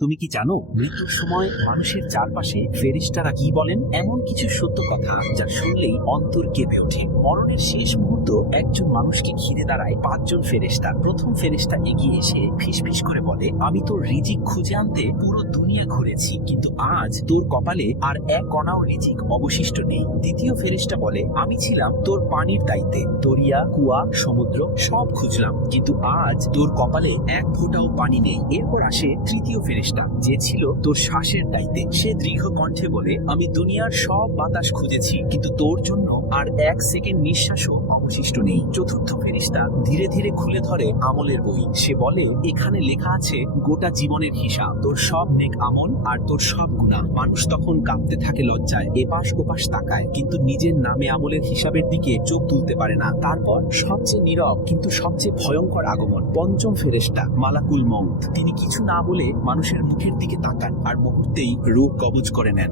তুমি কি জানো মৃত্যুর সময় মানুষের চারপাশে ফেরেশতারা কি বলেন? এমন কিছু সত্য কথা যা শুনলেই অন্তর কেঁপে ওঠে। মরণের শেষ মুহূর্ত একজন মানুষকে ঘিরে দাঁড়ায় পাঁচজন ফেরেশতা। প্রথম ফেরেশতা এগিয়ে এসে ফিসফিস করে বলে, আমি তোর রিজিক খুঁজে আনতে পুরো দুনিয়া ঘুরেছি, কিন্তু আজ তোর কপালে আর এক কণাও রিজিক অবশিষ্ট নেই। দ্বিতীয় ফেরেশতা বলে, আমি ছিলাম তোর পানির দায়িত্বে, দরিয়া, কুয়া, সমুদ্র সব খুঁজলাম, কিন্তু আজ তোর কপালে এক ফোঁটাও পানি নেই। এরপর আসে তৃতীয় ফেরেশতা, যে ছিল তোর শ্বাসের দায়িত্বে। সে দীর্ঘ কণ্ঠে বলে, আমি দুনিয়ার সব বাতাস খুঁজেছি, কিন্তু তোর জন্য আর এক সেকেন্ড নিঃশ্বাসও অবশিষ্ট নেই। চতুর্থ ফেরেশতা ধীরে ধীরে খুলে ধরে আমলের বই। সে বলে, এখানে লেখা আছে গোটা জীবনের হিসাব, তোর সব নেক আমল আর তোর সব গুনাহ। মানুষ তখন কাঁপতে থাকে লজ্জায়, এপাশ ওপাশ তাকায়, কিন্তু নিজের নামে আমলের হিসাবের দিকে চোখ তুলতে পারে না। তারপর সবচেয়ে নীরব কিন্তু সবচেয়ে ভয়ঙ্কর আগমন, পঞ্চম ফেরেশতা মালাকুল মউত। তিনি কিছু না বলে মানুষের মুখের দিকে তাকান আর মুহূর্তেই রূহ কবজ করে নেন।